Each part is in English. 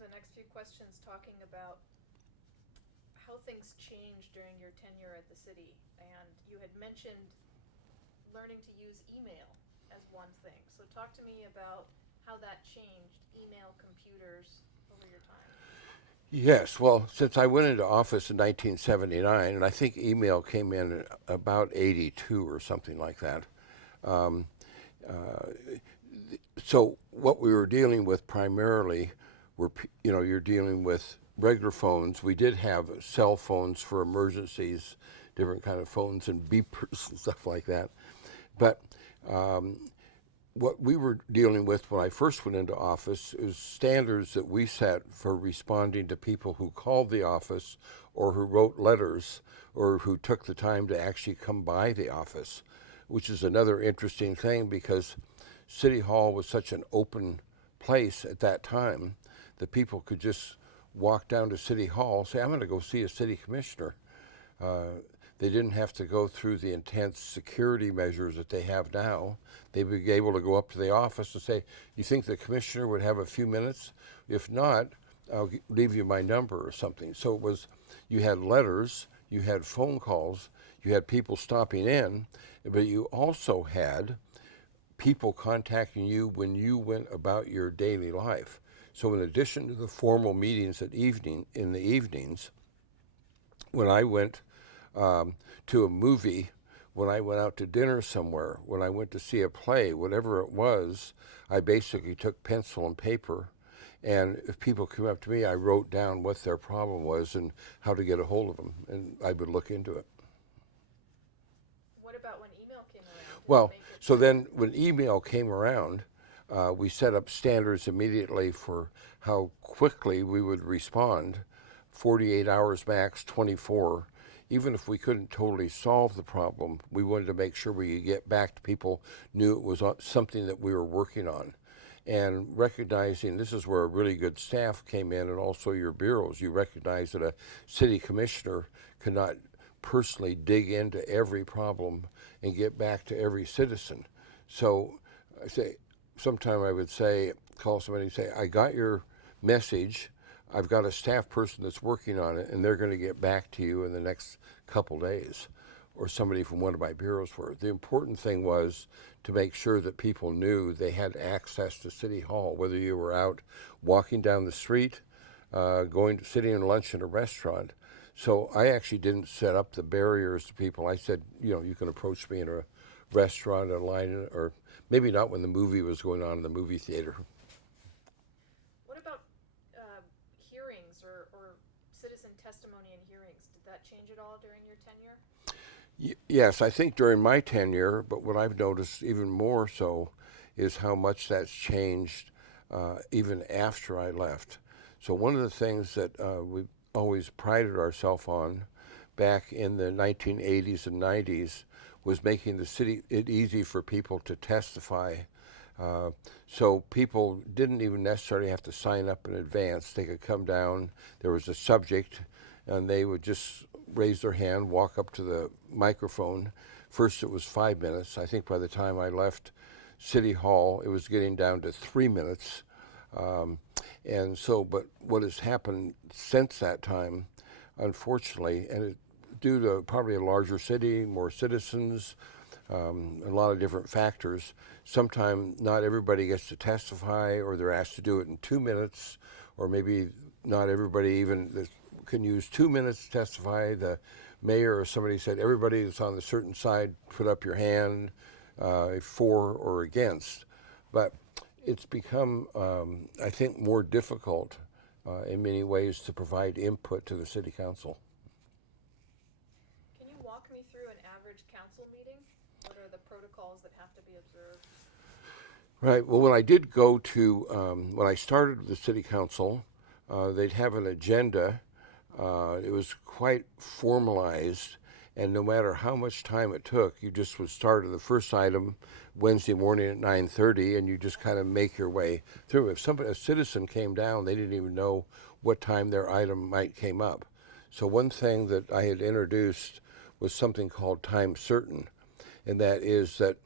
the next few questions talking about how things changed during your tenure at the city. And you had mentioned learning to use email as one thing. So talk to me about how that changed email, computers over your time. Yes, well, since I went into office in 1979, and I think email came in about 82 or something like that. Um, so what we were dealing with primarily were, you're dealing with regular phones. We did have cell phones for emergencies, different kind of phones and beepers and stuff like that. But um, what we were dealing with when I first went into office is standards that we set for responding to people who called the office or who wrote letters or who took the time to actually come by the office, which is another interesting thing because City Hall was such an open place at that time that people could just walk down to City Hall, say, I'm going to go see a city commissioner. Uh, they didn't have to go through the intense security measures that they have now. They'd be able to go up to the office and say, you think the commissioner would have a few minutes? If not, I'll leave you my number or something. So it was, you had letters, you had phone calls, you had people stopping in, but you also had people contacting you when you went about your daily life. So in addition to the formal meetings in the evenings, when I went to a movie, when I went out to dinner somewhere, when I went to see a play, whatever it was, I basically took pencil and paper. And if people came up to me, I wrote down what their problem was and how to get a hold of them, and I would look into it. What about when email came around? Did it Well, make it so better? then when email came around, we set up standards immediately for how quickly we would respond 48 hours max, 24. Even if we couldn't totally solve the problem, we wanted to make sure we could get back to people, knew it was something that we were working on. And recognizing this is where a really good staff came in and also your bureaus. You recognize that a city commissioner cannot personally dig into every problem and get back to every citizen. So I say, sometime I would say, call somebody and say, I got your message. I've got a staff person that's working on it, and they're going to get back to you in the next couple days, or somebody from one of my bureaus were. The important thing was to make sure that people knew they had access to City Hall, whether you were out walking down the street, going to sitting in lunch in a restaurant. So I actually didn't set up the barriers to people. I said, you can approach me in a restaurant, online, or maybe not when the movie was going on in the movie theater. What about hearings or citizen testimony in hearings? Did that change at all during your tenure? Yes, I think during my tenure, but what I've noticed even more so is how much that's changed even after I left. So, one of the things that we always prided ourselves on back in the 1980s and 90s was making the city it easy for people to testify. Uh, so people didn't even necessarily have to sign up in advance. They could come down. There was a subject, and they would just raise their hand, walk up to the microphone. First, it was 5 minutes. I think by the time I left City Hall, it was getting down to 3 minutes. Um, and so, but what has happened since that time, unfortunately, and due to probably a larger city, more citizens, a lot of different factors. Sometimes not everybody gets to testify, or they're asked to do it in 2 minutes, or maybe not everybody even can use 2 minutes to testify. The mayor or somebody said, everybody that's on the certain side, put up your hand for or against. But it's become, I think, more difficult in many ways to provide input to the city council. Can you walk me through an average council meeting? What are the protocols that have to be observed? Right. Well, when I did go to, when I started the city council, they'd have an agenda. It was quite formalized, and no matter how much time it took, you just would start at the first item Wednesday morning at 9:30, and you just kind of make your way through. If a citizen came down, they didn't even know what time their item might came up. So one thing that I had introduced was something called time certain, and that is that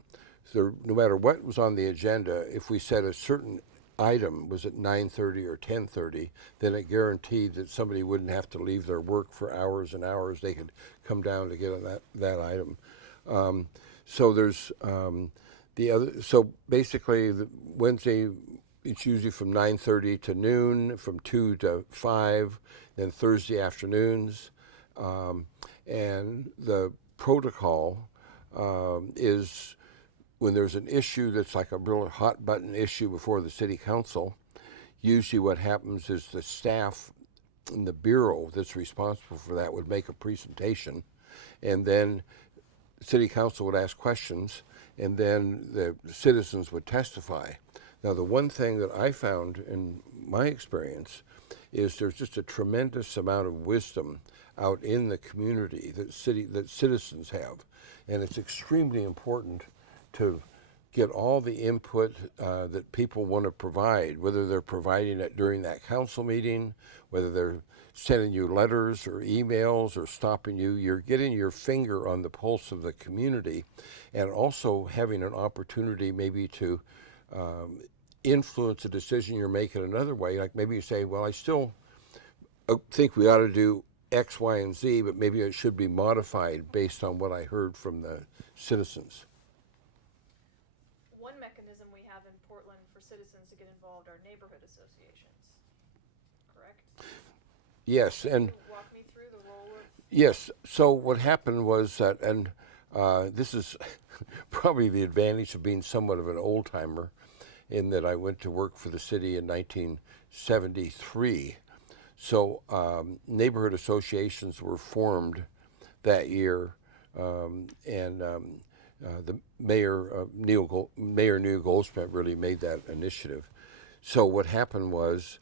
no matter what was on the agenda, if we set a certain item was at 9:30 or 10:30, then it guaranteed that somebody wouldn't have to leave their work for hours and hours. They could come down to get on that item. So there's the other. So basically, the Wednesday it's usually from 9:30 to noon, from 2 to 5, then Thursday afternoons, and the protocol is when there's an issue that's like a real hot button issue before the city council. Usually, what happens is the staff in the bureau that's responsible for that would make a presentation, and then city council would ask questions, and then the citizens would testify. Now, the one thing that I found in my experience is there's just a tremendous amount of wisdom out in the community that citizens have, and it's extremely important to get all the input that people want to provide, whether they're providing it during that council meeting, whether they're sending you letters or emails or stopping you. You're getting your finger on the pulse of the community, and also having an opportunity maybe to influence a decision you're making another way. Like maybe you say, well, I still think we ought to do X, Y, and Z, but maybe it should be modified based on what I heard from the citizens. One mechanism we have in Portland for citizens to get involved are neighborhood associations, correct? Yes, and Can you walk me through the role of? yes. So what happened was that, and this is probably the advantage of being somewhat of an old timer, in that I went to work for the city in 1973. So neighborhood associations were formed that year, and the Mayor Neil Goldsmith really made that initiative. So what happened was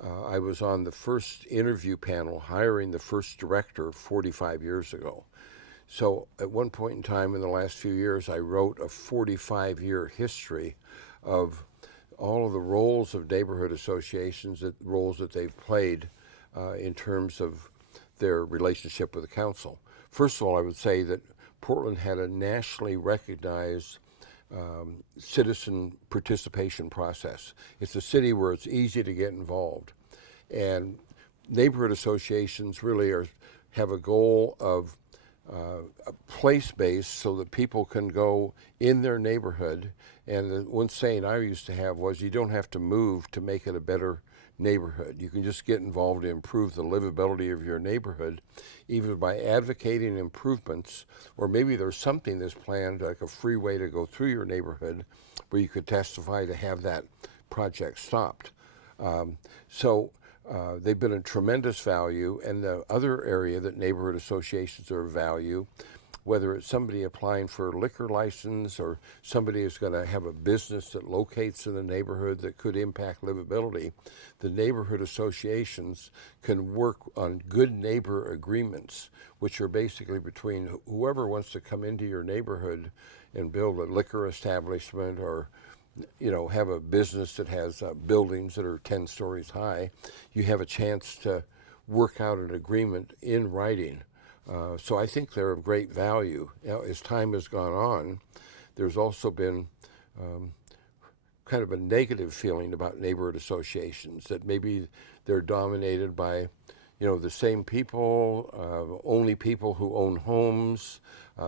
I was on the first interview panel hiring the first director 45 years ago. So at one point in time in the last few years, I wrote a 45-year history of all of the roles of neighborhood associations, roles that they've played in terms of their relationship with the council. First of all, I would say that Portland had a nationally recognized citizen participation process. It's a city where it's easy to get involved. And neighborhood associations really have a goal of place-based so that people can go in their neighborhood. And the one saying I used to have was, you don't have to move to make it a better neighborhood. You can just get involved to improve the livability of your neighborhood, either by advocating improvements, or maybe there's something that's planned, like a freeway to go through your neighborhood, where you could testify to have that project stopped. They've been a tremendous value. And the other area that neighborhood associations are of value, whether it's somebody applying for a liquor license or somebody is going to have a business that locates in the neighborhood that could impact livability, the neighborhood associations can work on good neighbor agreements, which are basically between whoever wants to come into your neighborhood and build a liquor establishment, or have a business that has buildings that are 10 stories high. You have a chance to work out an agreement in writing. So I think they're of great value. Now, as time has gone on, there's also been kind of a negative feeling about neighborhood associations, that maybe they're dominated by, the same people, only people who own homes.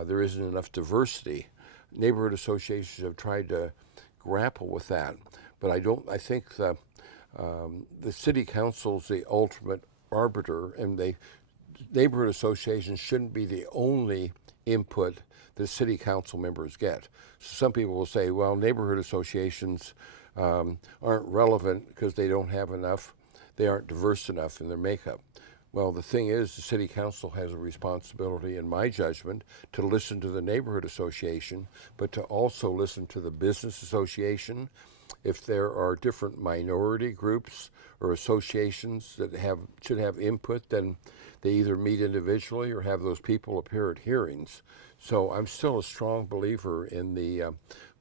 There isn't enough diversity. Neighborhood associations have tried to grapple with that, but I think the city council's the ultimate arbiter, and neighborhood associations shouldn't be the only input that city council members get. So some people will say, well, neighborhood associations aren't relevant because they don't have enough, they aren't diverse enough in their makeup. Well, the thing is, the city council has a responsibility, in my judgment, to listen to the neighborhood association, but to also listen to the business association. If there are different minority groups or associations that should have input, then they either meet individually or have those people appear at hearings. So I'm still a strong believer in the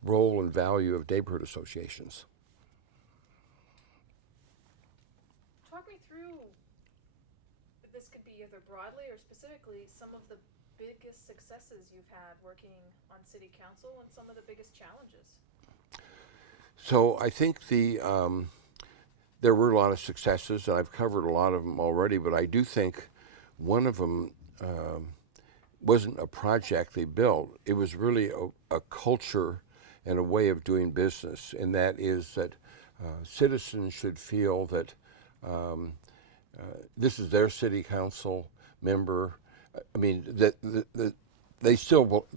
role and value of neighborhood associations. Talk me through, this could be either broadly or specifically, some of the biggest successes you've had working on city council and some of the biggest challenges. So I think there were a lot of successes, and I've covered a lot of them already, but I do think one of them wasn't a project they built. It was really a culture and a way of doing business, and that is that citizens should feel that um, this is their city council member. I mean, the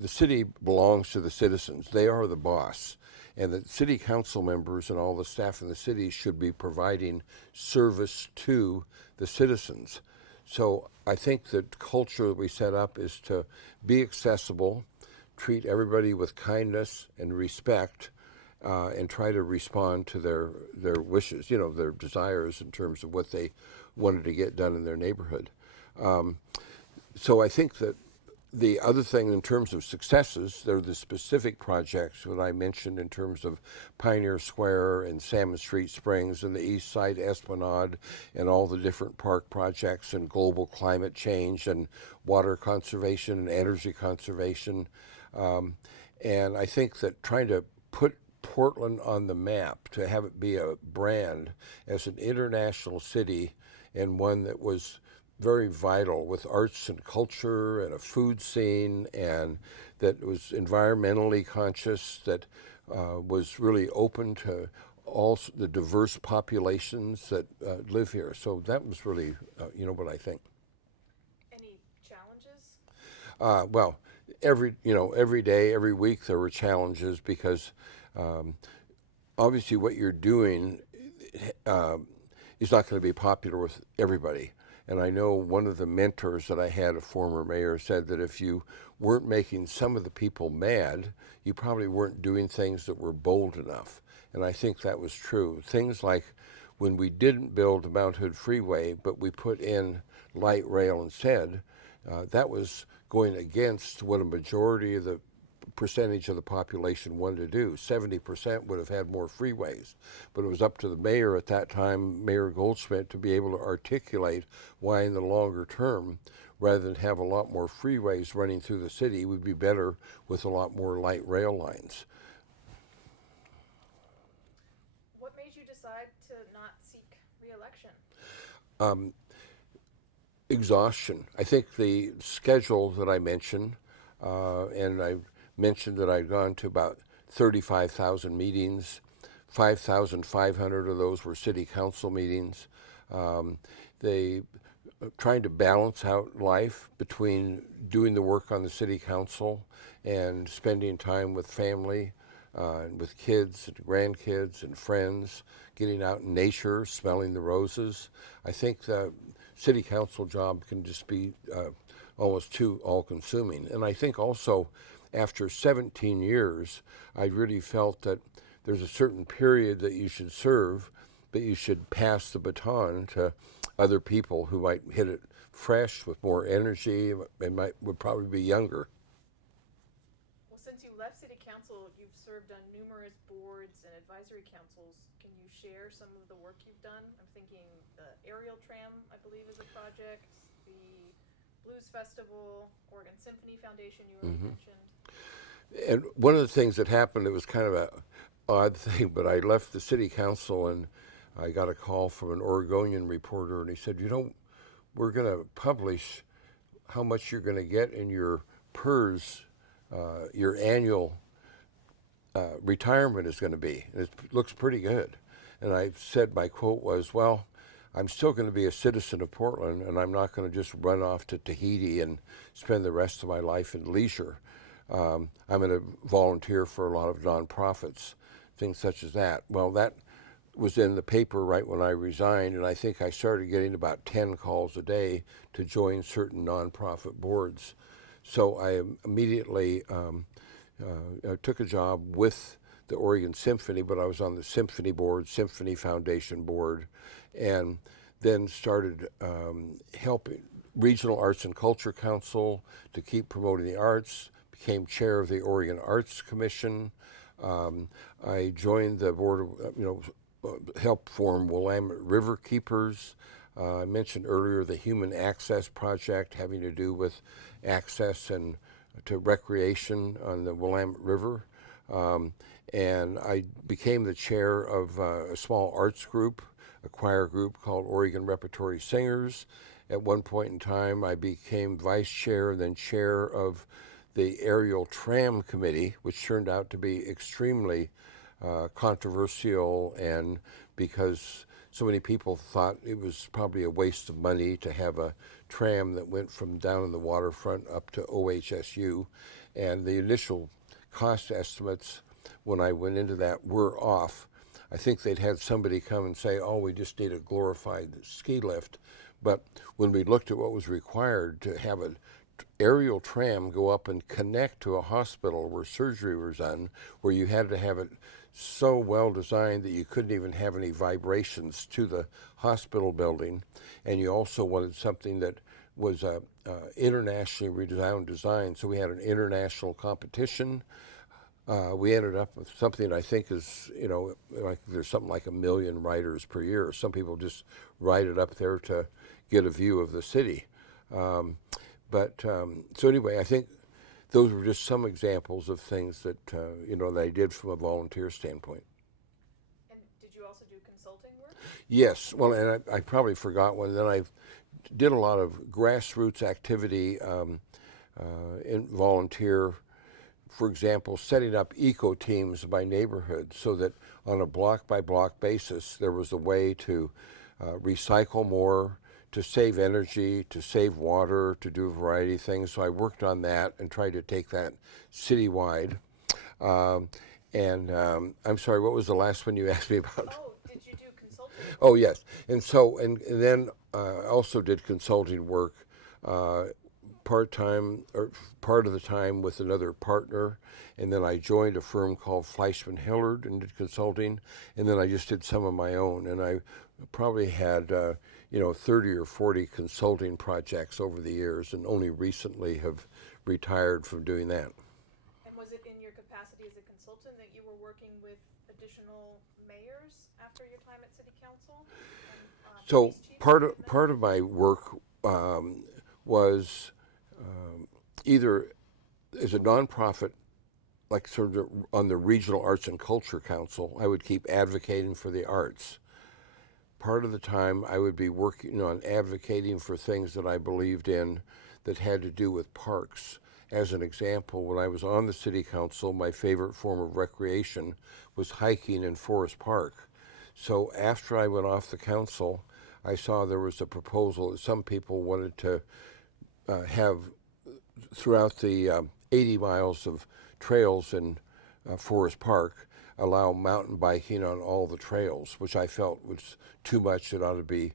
city belongs to the citizens. They are the boss. And the city council members and all the staff in the city should be providing service to the citizens. So I think the culture that we set up is to be accessible, treat everybody with kindness and respect, and try to respond to their wishes, their desires in terms of what they wanted to get done in their neighborhood. So I think that the other thing in terms of successes, there are the specific projects that I mentioned in terms of Pioneer Square and Salmon Street Springs and the East Side Esplanade and all the different park projects and global climate change and water conservation and energy conservation. And I think that trying to put Portland on the map, to have it be a brand as an international city and one that was very vital with arts and culture and a food scene, and that was environmentally conscious, that was really open to all the diverse populations that live here. So that was really, what I think. Any challenges? Well, every day, every week there were challenges because obviously what you're doing is not going to be popular with everybody. And I know one of the mentors that I had, a former mayor, said that if you weren't making some of the people mad, you probably weren't doing things that were bold enough. And I think that was true. Things like when we didn't build the Mount Hood Freeway, but we put in light rail instead, that was going against what a majority of the percentage of the population wanted to do. 70% would have had more freeways, but it was up to the mayor at that time, Mayor Goldschmidt, to be able to articulate why in the longer term, rather than have a lot more freeways running through the city, would be better with a lot more light rail lines. What made you decide to not seek re-election? Exhaustion. I think the schedule that I mentioned, and I mentioned that I'd gone to about 35,000 meetings. 5,500 of those were city council meetings. They trying to balance out life between doing the work on the city council and spending time with family, and with kids and grandkids and friends, getting out in nature, smelling the roses. I think the city council job can just be almost too all-consuming. And I think also after 17 years, I really felt that there's a certain period that you should serve, but you should pass the baton to other people who might hit it fresh with more energy and would probably be younger. Well, since you left City Council, you've served on numerous boards and advisory councils. Can you share some of the work you've done? I'm thinking the aerial tram, I believe, is a project, the Blues Festival, Oregon Symphony Foundation you already mentioned. And one of the things that happened, it was kind of an odd thing, but I left the city council and I got a call from an Oregonian reporter, and he said, we're going to publish how much you're going to get in your PERS, your annual retirement is going to be. And it looks pretty good. And I said, my quote was, well, I'm still going to be a citizen of Portland, and I'm not going to just run off to Tahiti and spend the rest of my life in leisure. I'm going to volunteer for a lot of nonprofits, things such as that. Well, that was in the paper right when I resigned, and I think I started getting about 10 calls a day to join certain nonprofit boards. So I immediately took a job with the Oregon Symphony, but I was on the Symphony Board, Symphony Foundation Board, and then started helping Regional Arts and Culture Council to keep promoting the arts, became chair of the Oregon Arts Commission. I joined the board of, helped form Willamette River Keepers. I mentioned earlier the Human Access Project having to do with access and to recreation on the Willamette River. and I became the chair of a small arts group, a choir group called Oregon Repertory Singers. At one point in time, I became vice chair and then chair of the aerial tram committee, which turned out to be extremely controversial, and because so many people thought it was probably a waste of money to have a tram that went from down in the waterfront up to OHSU. And the initial cost estimates when I went into that were off. I think they'd had somebody come and say, oh, we just need a glorified ski lift. But when we looked at what was required to have an aerial tram go up and connect to a hospital where surgery was done, where you had to have it so well designed that you couldn't even have any vibrations to the hospital building, and you also wanted something that was a internationally renowned design, so we had an international competition. We ended up with something I think is, like there's something like 1 million riders per year. Some people just ride it up there to get a view of the city. So anyway, I think those were just some examples of things that, that I did from a volunteer standpoint. And did you also do consulting work? Yes. Well, and I probably forgot one. Then I did a lot of grassroots activity in volunteer. For example, setting up eco teams by neighborhood so that on a block by block basis there was a way to recycle more, to save energy, to save water, to do a variety of things. So I worked on that and tried to take that citywide. I'm sorry, what was the last one you asked me about? Oh, did you do consulting? Oh, yes. And so, and then I also did consulting work part-time or part of the time with another partner, and then I joined a firm called Fleischman Hillard and did consulting, and then I just did some of my own, and I probably had 30 or 40 consulting projects over the years, and only recently have retired from doing that. And was it in your capacity as a consultant that you were working with additional mayors after your time at City Council? And, so police chiefs part of my work was either as a nonprofit, like sort of on the Regional Arts and Culture Council, I would keep advocating for the arts. Part of the time I would be working on advocating for things that I believed in that had to do with parks. As an example, when I was on the City Council, my favorite form of recreation was hiking in Forest Park. So after I went off the council, I saw there was a proposal that some people wanted to have throughout the 80 miles of trails in Forest Park, allow mountain biking on all the trails, which I felt was too much. It ought to be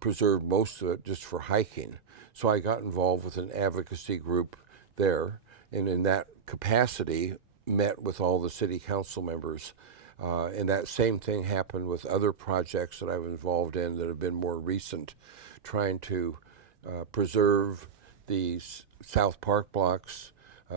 preserved, most of it just for hiking. So I got involved with an advocacy group there, and in that capacity met with all the city council members. And that same thing happened with other projects that I was involved in that have been more recent, trying to preserve the South Park blocks,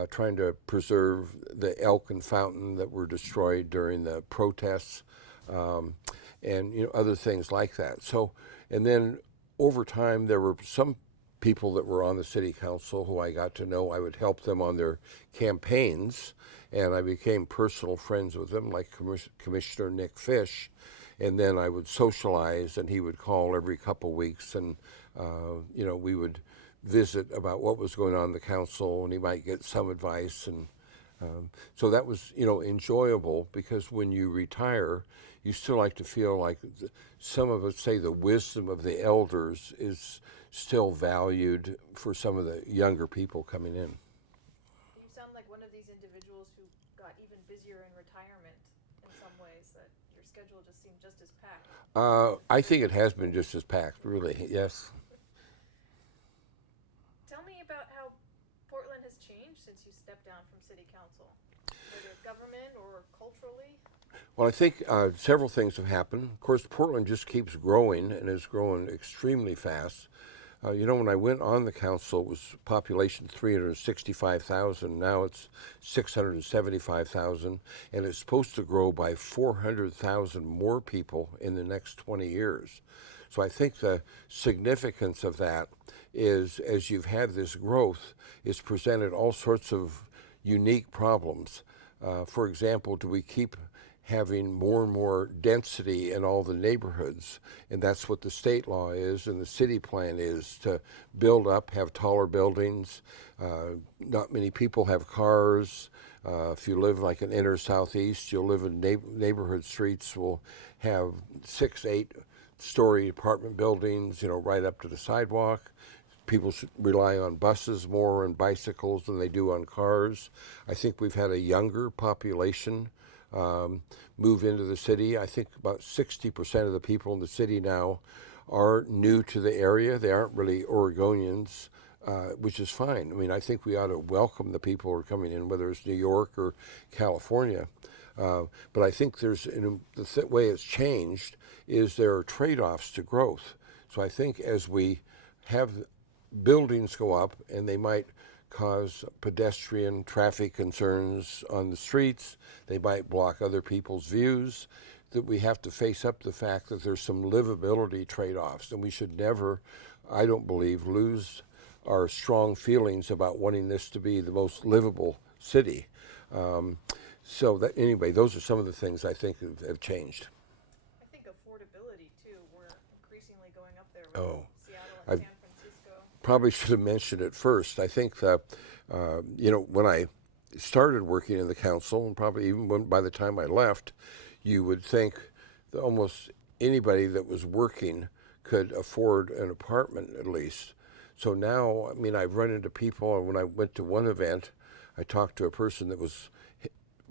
trying to preserve the elk and fountain that were destroyed during the protests, and other things like that. So, and then over time there were some people that were on the city council who I got to know. I would help them on their campaigns, and I became personal friends with them, like Commissioner Nick Fish. And then I would socialize, and he would call every couple weeks, and we would visit about what was going on in the council, and he might get some advice. And so that was enjoyable, because when you retire, you still like to feel like some of us say the wisdom of the elders is still valued for some of the younger people coming in. You sound like one of these individuals who got even busier in retirement in some ways, that your schedule just seemed just as packed. I think it has been just as packed, really, yes. Tell me about how Portland has changed since you stepped down from City Council, whether government or culturally. Well, I think several things have happened. Of course, Portland just keeps growing and is growing extremely fast. When I went on the council, it was population 365,000. Now it's 675,000, and it's supposed to grow by 400,000 more people in the next 20 years. So I think the significance of that is, as you've had this growth, it's presented all sorts of unique problems. For example, do we keep having more and more density in all the neighborhoods? And that's what the state law is and the city plan is, to build up, have taller buildings. Not many people have cars. If you live like in inner southeast, you'll live in neighborhood streets will have 6, 8-story apartment buildings, right up to the sidewalk. People should rely on buses more and bicycles than they do on cars. I think we've had a younger population move into the city. I think about 60% of the people in the city now are new to the area. They aren't really Oregonians, which is fine. I mean, I think we ought to welcome the people who are coming in, whether it's New York or California. But I think the way it's changed is there are trade-offs to growth. So I think as we have buildings go up, and they might cause pedestrian traffic concerns on the streets, they might block other people's views, that we have to face up the fact that there's some livability trade-offs, and we should never, I don't believe, lose our strong feelings about wanting this to be the most livable city. So that, anyway, those are some of the things I think have changed. I think affordability too, we're increasingly going up there Oh. with Seattle and San Francisco. Probably should have mentioned it first. I think that, when I started working in the council, and probably even by the time I left, you would think that almost anybody that was working could afford an apartment at least. So now, I mean, I've run into people, and when I went to one event, I talked to a person that was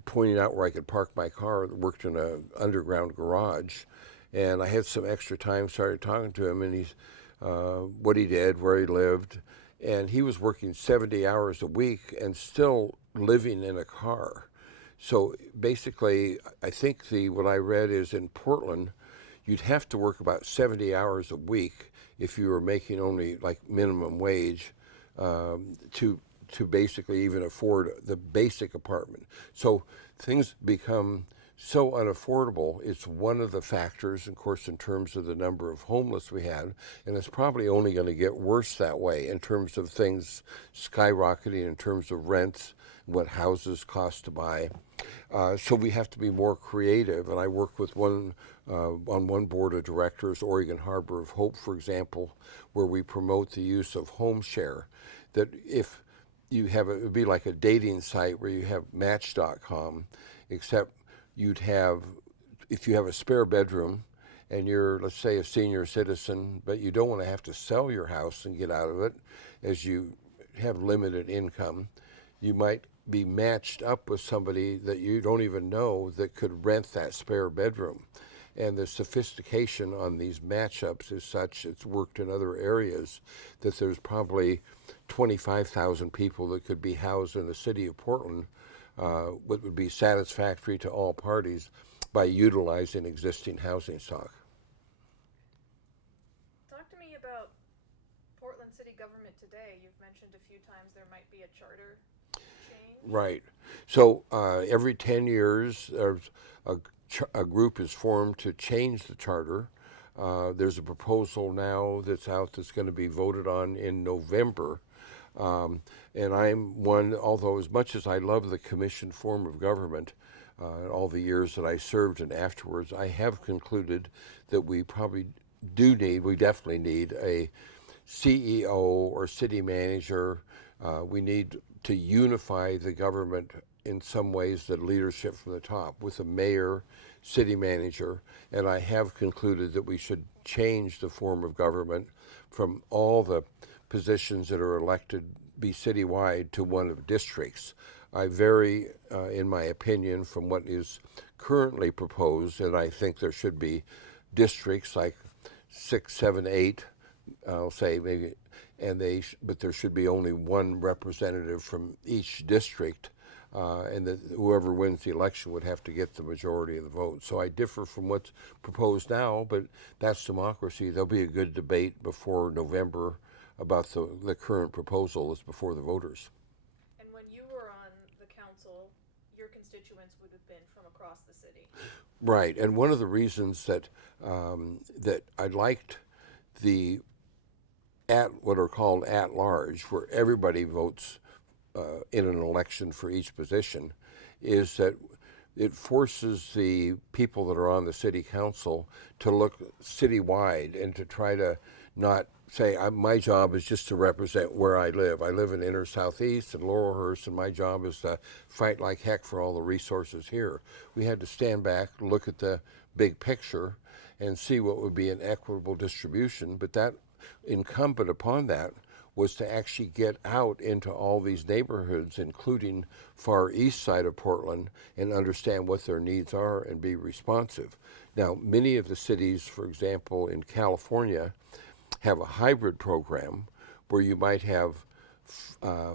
pointing out where I could park my car, that worked in an underground garage, and I had some extra time, started talking to him, and he's what he did, where he lived, and he was working 70 hours a week and still living in a car. So basically, I think what I read is in Portland, you'd have to work about 70 hours a week if you were making only like minimum wage to basically even afford the basic apartment. So things become so unaffordable. It's one of the factors, of course, in terms of the number of homeless we had, and it's probably only going to get worse that way in terms of things skyrocketing in terms of rents, what houses cost to buy. So we have to be more creative, and I work with on one board of directors, Oregon Harbor of Hope, for example, where we promote the use of home share. That if you have it would be like a dating site where you have Match.com, except you'd have, if you have a spare bedroom and you're, let's say, a senior citizen, but you don't want to have to sell your house and get out of it as you have limited income, you might be matched up with somebody that you don't even know that could rent that spare bedroom. And the sophistication on these matchups is such, it's worked in other areas, that there's probably 25,000 people that could be housed in the city of Portland, what would be satisfactory to all parties by utilizing existing housing stock. Talk to me about Portland city government today. You've mentioned a few times there might be a charter change. Right. So every 10 years, there's a group is formed to change the charter. There's a proposal now that's out that's going to be voted on in November. And I'm one, although as much as I love the commission form of government, all the years that I served and afterwards, I have concluded that we definitely need a CEO or city manager. We need to unify the government in some ways, the leadership from the top, with a mayor, city manager, and I have concluded that we should change the form of government from all the positions that are elected be citywide to one of districts. I vary, in my opinion, from what is currently proposed, and I think there should be districts like 6, 7, 8, I'll say maybe, but there should be only one representative from each district, and that whoever wins the election would have to get the majority of the vote. So I differ from what's proposed now, but that's democracy. There'll be a good debate before November about the current proposal that's before the voters. And when you were on the council, your constituents would have been from across the city. Right, and one of the reasons that that I liked what are called at large, where everybody votes in an election for each position, is that it forces the people that are on the city council to look citywide and to try to not say, my job is just to represent where I live. I live in inner southeast and Laurelhurst, and my job is to fight like heck for all the resources here. We had to stand back, look at the big picture, and see what would be an equitable distribution. But that incumbent upon that was to actually get out into all these neighborhoods, including far east side of Portland, and understand what their needs are and be responsive. Now, many of the cities, for example, in California, have a hybrid program where you might have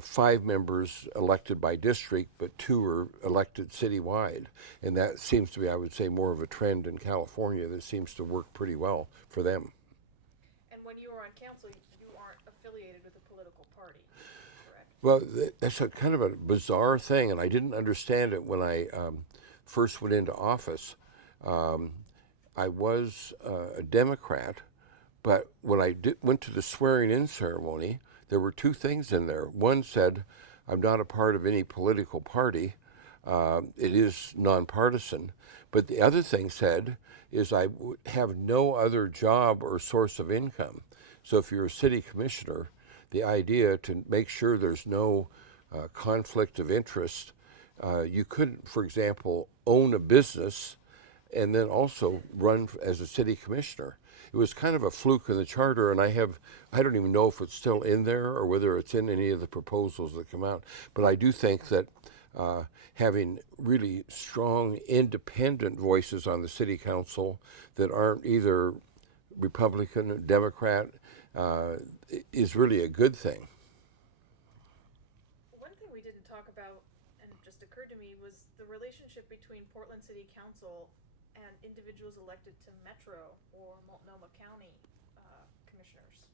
5 members elected by district, but 2 are elected citywide. And that seems to be, I would say, more of a trend in California that seems to work pretty well for them. And when you were on council, you aren't affiliated with a political party, correct? Well, that's a kind of a bizarre thing, and I didn't understand it when I first went into office. I was a Democrat, but when I went to the swearing-in ceremony, there were 2 things in there. One said, I'm not a part of any political party. It is nonpartisan. But the other thing said is I have no other job or source of income. So if you're a city commissioner, the idea to make sure there's no conflict of interest, you could, for example, own a business and then also run as a city commissioner. It was kind of a fluke in the charter, and I don't even know if it's still in there or whether it's in any of the proposals that come out. But I do think that having really strong independent voices on the city council that aren't either Republican or Democrat is really a good thing. One thing we didn't talk about, and it just occurred to me, was the relationship between Portland City Council and individuals elected to Metro or Multnomah County commissioners.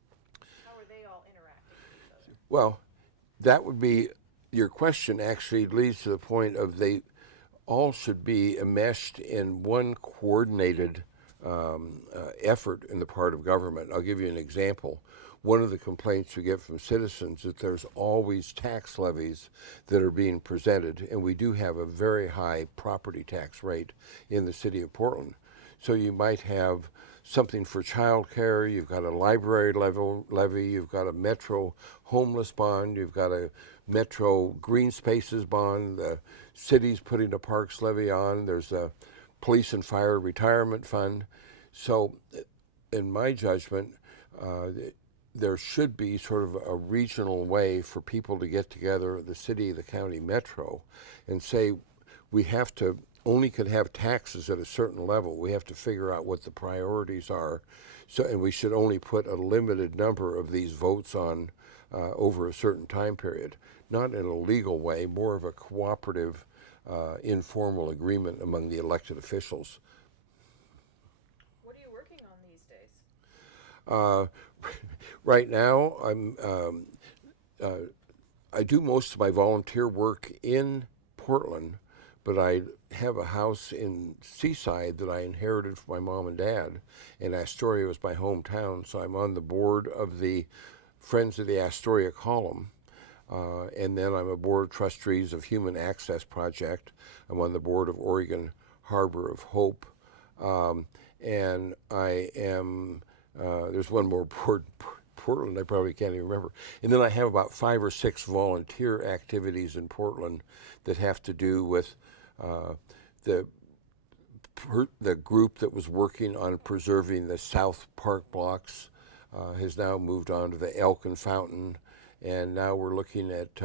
How are they all interacting with each other? Well, that would be, your question actually leads to the point of they all should be enmeshed in one coordinated effort in the part of government. I'll give you an example. One of the complaints we get from citizens is that there's always tax levies that are being presented, and we do have a very high property tax rate in the city of Portland. So you might have something for child care, you've got a library levy, you've got a Metro homeless bond, you've got a Metro green spaces bond, the city's putting a parks levy on, there's a police and fire retirement fund. So in my judgment, there should be sort of a regional way for people to get together, the city, the county, Metro, and say we have to only can have taxes at a certain level. We have to figure out what the priorities are. So, and we should only put a limited number of these votes on over a certain time period. Not in a legal way, more of a cooperative, informal agreement among the elected officials. What are you working on these days? Right now, I do most of my volunteer work in Portland, but I have a house in Seaside that I inherited from my mom and dad, and Astoria was my hometown, so I'm on the board of the Friends of the Astoria Column, and then I'm a board of trustees of Human Access Project. I'm on the board of Oregon Harbor of Hope, and I am, there's one more board, Portland, I probably can't even remember. And then I have about 5 or 6 volunteer activities in Portland that have to do with the group that was working on preserving the South Park blocks has now moved on to the Elkin Fountain, and now we're looking at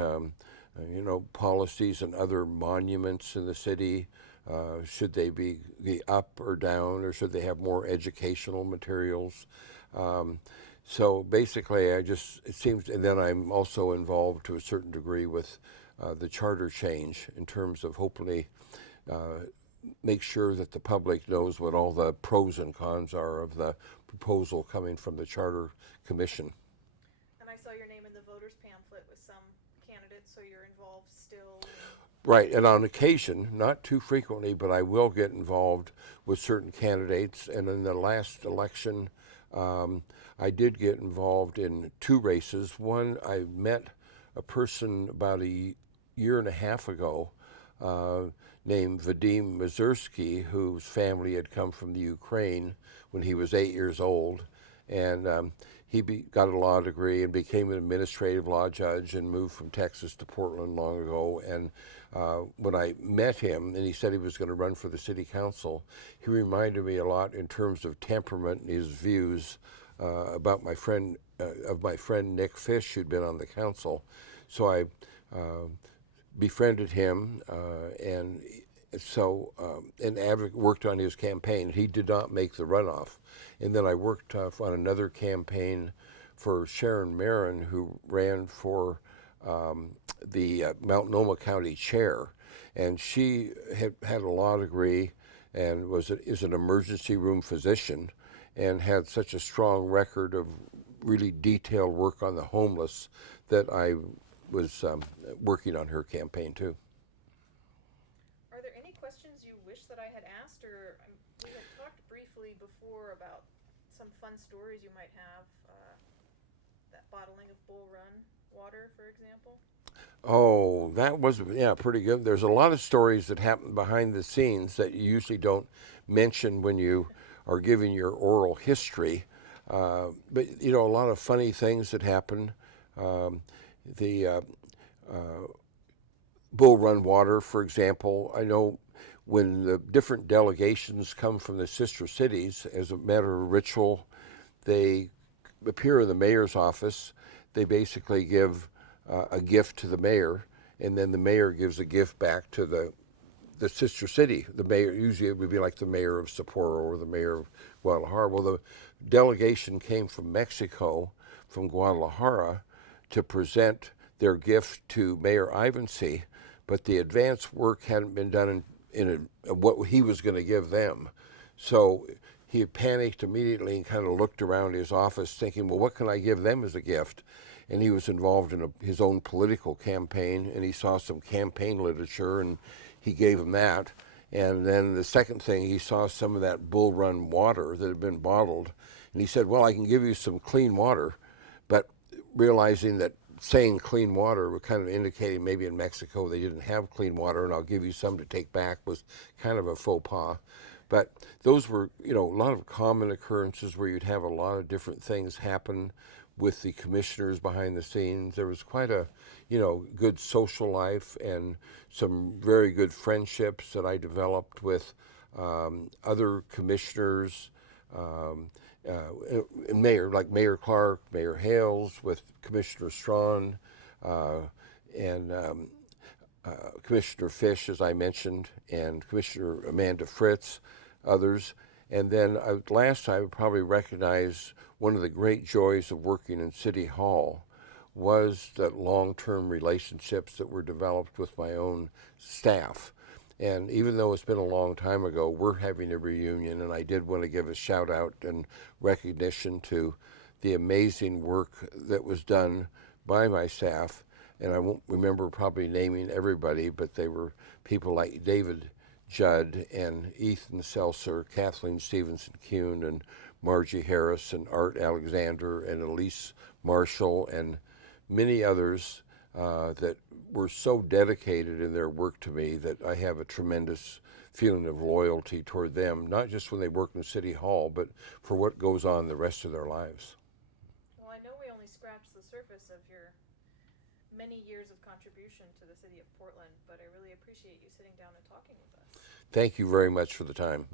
policies and other monuments in the city. Should they be up or down, or should they have more educational materials? So basically, it seems, and then I'm also involved to a certain degree with the charter change in terms of hopefully make sure that the public knows what all the pros and cons are of the proposal coming from the Charter Commission. And I saw your name in the voters pamphlet with some candidates, so you're involved still. Right, and on occasion, not too frequently, but I will get involved with certain candidates. And in the last election, I did get involved in 2 races. One, I met a person about a year and a half ago named Vadim Mazursky, whose family had come from the Ukraine when he was 8 years old. And got a law degree and became an administrative law judge and moved from Texas to Portland long ago. And when I met him and he said he was going to run for the city council, he reminded me a lot in terms of temperament and his views about my friend Nick Fish, who'd been on the council. So I befriended him and worked on his campaign. He did not make the runoff. And then I worked on another campaign for Sharon Marin, who ran for the Multnomah County chair. And she had a law degree and is an emergency room physician and had such a strong record of really detailed work on the homeless that I was working on her campaign too. Are there any questions you wish that I had asked, or we had talked briefly before about some fun stories you might have, that bottling of Bull Run water, for example? Oh, that was, pretty good. There's a lot of stories that happen behind the scenes that you usually don't mention when you are giving your oral history. But, a lot of funny things that happen. The Bull Run water, for example, I know when the different delegations come from the sister cities, as a matter of ritual, they appear in the mayor's office. They basically give a gift to the mayor, and then the mayor gives a gift back to the sister city. The mayor, usually it would be like the mayor of Sapporo or the mayor of Guadalajara. Well, the delegation came from Mexico, from Guadalajara, to present their gift to Mayor Ivancy, but the advance work hadn't been done in what he was going to give them. So he panicked immediately and kind of looked around his office thinking, well, what can I give them as a gift? And he was involved in his own political campaign, and he saw some campaign literature, and he gave him that. And then the second thing, he saw some of that Bull Run water that had been bottled, and he said, well, I can give you some clean water, but realizing that saying clean water was kind of indicating maybe in Mexico they didn't have clean water, and I'll give you some to take back, was kind of a faux pas. But those were, a lot of common occurrences where you'd have a lot of different things happen with the commissioners behind the scenes. There was quite a, good social life and some very good friendships that I developed with other commissioners, and like Mayor Clark, Mayor Hales, with Commissioner Strawn, and Commissioner Fish, as I mentioned, and Commissioner Amanda Fritz, others. And then last I would probably recognize one of the great joys of working in City Hall was that long-term relationships that were developed with my own staff. And even though it's been a long time ago, we're having a reunion, and I did want to give a shout out and recognition to the amazing work that was done by my staff. And I won't remember probably naming everybody, but they were people like David Judd and Ethan Seltzer, Kathleen Stevenson-Kuhn, and Margie Harris, and Art Alexander, and Elise Marshall, and many others that were so dedicated in their work to me that I have a tremendous feeling of loyalty toward them, not just when they work in City Hall, but for what goes on the rest of their lives. Well, I know we only scratched the surface of your many years of contribution to the city of Portland, but I really appreciate you sitting down and talking with us. Thank you very much for the time.